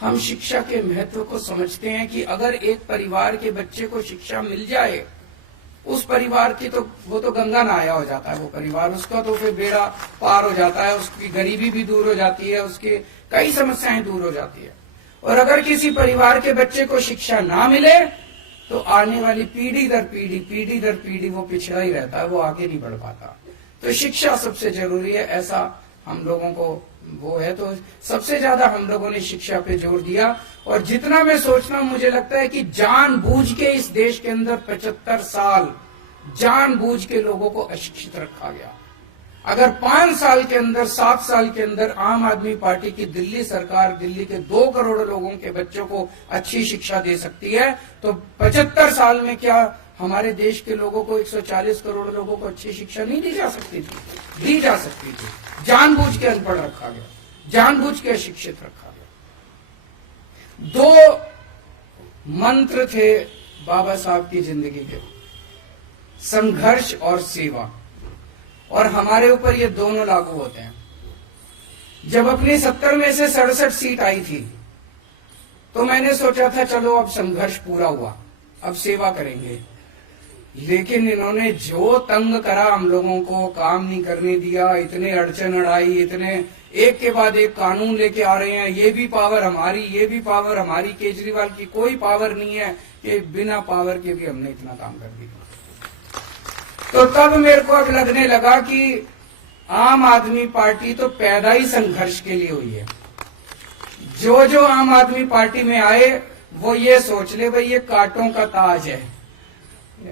हम शिक्षा के महत्व को समझते हैं कि अगर एक परिवार के बच्चे को शिक्षा मिल जाए, उस परिवार की तो वो तो गंगा नहाया हो जाता है वो परिवार, उसका तो फिर बेड़ा पार हो जाता है, उसकी गरीबी भी दूर हो जाती है, उसके कई समस्याएं दूर हो जाती है। और अगर किसी परिवार के बच्चे को शिक्षा ना मिले तो आने वाली पीढ़ी दर पीढ़ी वो पिछड़ा ही रहता है, वो आगे नहीं बढ़ पाता। तो शिक्षा सबसे जरूरी है, ऐसा हम लोगों को वो है। तो सबसे ज्यादा हम लोगों ने शिक्षा पे जोर दिया। और जितना मैं सोचना, मुझे लगता है कि जानबूझ के इस देश के अंदर 75 साल जानबूझ के लोगों को अशिक्षित रखा गया। अगर 5 साल के अंदर, 7 साल के अंदर आम आदमी पार्टी की दिल्ली सरकार दिल्ली के 2 करोड़ लोगों के बच्चों को अच्छी शिक्षा दे सकती है, तो 75 साल में क्या हमारे देश के लोगों को, 140 करोड़ लोगों को अच्छी शिक्षा नहीं दी जा सकती थी? दी जा सकती थी। जानबूझ के अनपढ़ रखा गया, जानबूझ के अशिक्षित रखा गया। 2 मंत्र थे बाबा साहब की जिंदगी के, संघर्ष और सेवा, और हमारे ऊपर ये दोनों लागू होते हैं। जब अपनी 70 में से 67 सीट आई थी तो मैंने सोचा था चलो अब संघर्ष पूरा हुआ, अब सेवा करेंगे। लेकिन इन्होंने जो तंग करा हम लोगों को, काम नहीं करने दिया, इतने अड़चन अड़ाई, इतने एक के बाद एक कानून लेके आ रहे हैं, ये भी पावर हमारी, ये भी पावर हमारी। केजरीवाल की कोई पावर नहीं है कि बिना पावर के भी हमने इतना काम कर दिया। तो तब मेरे को अब लगने लगा कि आम आदमी पार्टी तो पैदा ही संघर्ष के लिए हुई है। जो जो आम आदमी पार्टी में आए वो ये सोच ले भाई ये कांटों का ताज है।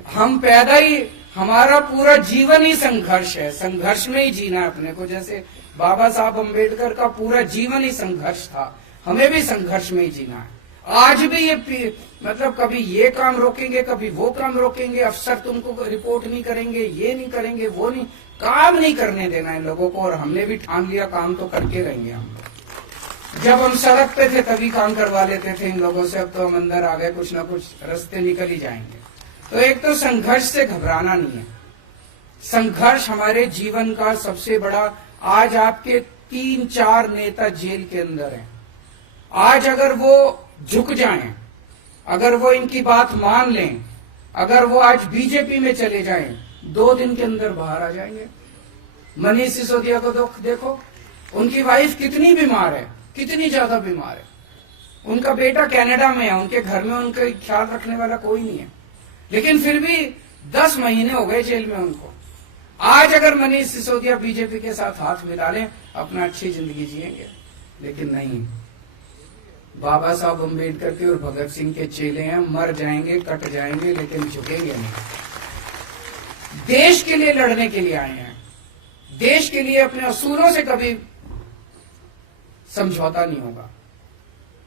हम पैदा ही, हमारा पूरा जीवन ही संघर्ष है, संघर्ष में ही जीना है अपने को। जैसे बाबा साहब अम्बेडकर का पूरा जीवन ही संघर्ष था, हमें भी संघर्ष में ही जीना है। आज भी ये मतलब कभी ये काम रोकेंगे, कभी वो काम रोकेंगे, अफसर तुमको रिपोर्ट नहीं करेंगे, ये नहीं करेंगे, वो नहीं, काम नहीं करने देना है लोगों को। और हमने भी ठान लिया काम तो करके रहेंगे हम लोग। जब हम सड़क पे थे तभी काम करवा लेते थे इन लोगों से, अब तो हम अंदर आ गए, कुछ ना कुछ रास्ते निकल ही जाएंगे। तो एक तो संघर्ष से घबराना नहीं है। संघर्ष हमारे जीवन का सबसे बड़ा, आज आपके 3-4 नेता जेल के अंदर हैं। आज अगर वो झुक जाएं, अगर वो इनकी बात मान लें, अगर वो आज बीजेपी में चले जाएं, 2 दिन के अंदर बाहर आ जाएंगे। मनीष सिसोदिया को देखो, उनकी वाइफ कितनी बीमार है, कितनी ज्यादा बीमार है। उनका बेटा कनाडा में है, उनके घर में उनका ख्याल रखने वाला कोई नहीं है, लेकिन फिर भी 10 महीने हो गए जेल में उनको। आज अगर मनीष सिसोदिया बीजेपी के साथ हाथ मिला लें, अपना अच्छी जिंदगी जिएंगे। लेकिन नहीं, बाबा साहब अम्बेडकर के और भगत सिंह के चेले हैं, मर जाएंगे, कट जाएंगे, लेकिन झुकेंगे नहीं। देश के लिए लड़ने के लिए आए हैं, देश के लिए अपने असूलों से कभी समझौता नहीं होगा।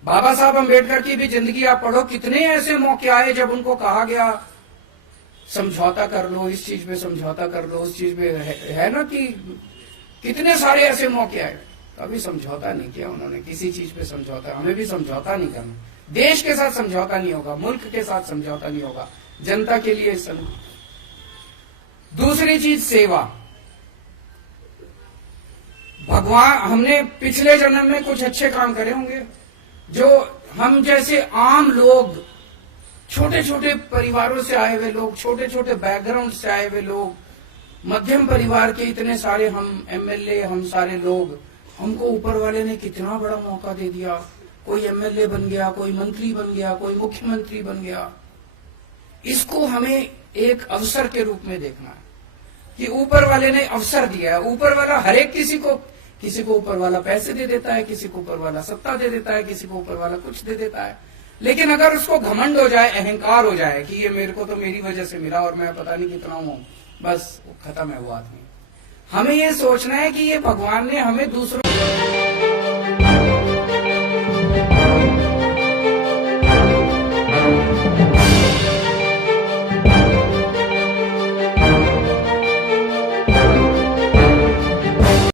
बाबा साहब अम्बेडकर की भी जिंदगी आप पढ़ो, कितने ऐसे मौके आए जब उनको कहा गया समझौता कर लो, इस चीज पे समझौता कर लो, उस चीज पे है ना, कि कितने सारे ऐसे मौके आए, कभी समझौता नहीं किया उन्होंने किसी चीज पे समझौता। हमें भी समझौता नहीं करना, देश के साथ समझौता नहीं होगा, मुल्क के साथ समझौता नहीं होगा, जनता के लिए दूसरी चीज सेवा। भगवान, हमने पिछले जन्म में कुछ अच्छे काम करे होंगे, जो हम जैसे आम लोग, छोटे छोटे परिवारों से आए हुए लोग, छोटे छोटे बैकग्राउंड से आए हुए लोग, मध्यम परिवार के इतने सारे हम एमएलए, हम सारे लोग, हमको ऊपर वाले ने कितना बड़ा मौका दे दिया। कोई एमएलए बन गया, कोई मंत्री बन गया, कोई मुख्यमंत्री बन गया। इसको हमें एक अवसर के रूप में देखना है कि ऊपर वाले ने अवसर दिया है। ऊपर वाला हर एक किसी को ऊपर वाला पैसे दे देता है, किसी को ऊपर वाला सत्ता दे देता है, किसी को ऊपर वाला कुछ दे देता है। लेकिन अगर उसको घमंड हो जाए, अहंकार हो जाए कि ये मेरे को तो मेरी वजह से मिला और मैं पता नहीं कितना हूं, बस खत्म है वो आदमी। हमें ये सोचना है कि ये भगवान ने हमें दूसरों